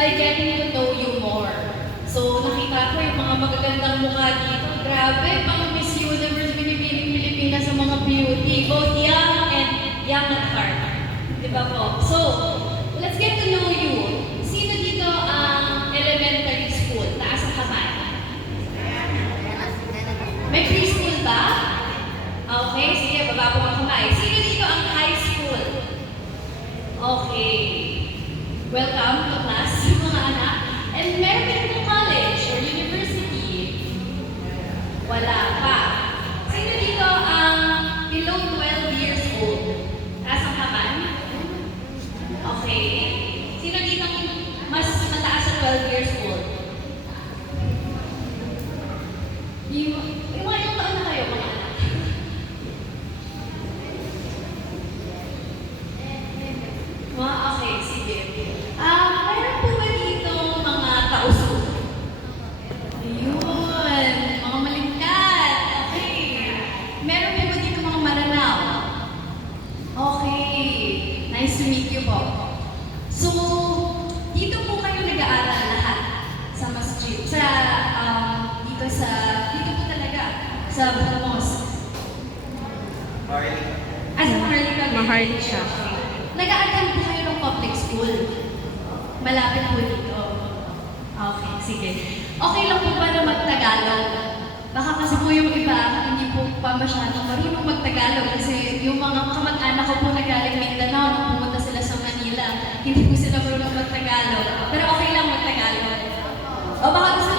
by getting to know you more. So, nakita ko yung mga magagandang mukha dito. Grabe, pang Miss Universe binibining Pilipinas sa mga beauty. Both young and young at heart. Di ba po? So, let's get to know you. Sino dito ang elementary school? Taas ang kamay. May preschool ba? Okay, sige, baba po ang kamay. Sino dito ang high school? Okay. Welcome to class, mga anak. And meron din po college or university? Wala pa. Sino dito ang below 12 years old? Taas ang kamay? Okay. Sino dito ang mas mataas sa 12 years old? Yung mga ilang taon na kayo, mga anak? Okay, sige. Meron po ba dito mga tauso? Ayun, mga malingkat. Okay. Meron po ba dito mga maranaw? Okay. Nice to meet you po. So, dito po kayo nag-aaral lahat sa masjid. Dito po talaga, sa mosque. Sa Maharlika. Maharlika. Nag-aaral po kayo ng public school. Malapit po dito. Okay, sige. Okay lang po ba na mag-Tagalog? Baka kasi po yung iba, hindi po pa masyadong marunong mag-Tagalog kasi yung mga kamag-anak ko po nagaling Mindanao, nung pumunta sila sa Manila, hindi po sila marunong mag-Tagalog. Pero okay lang mag-Tagalog. O baka gusto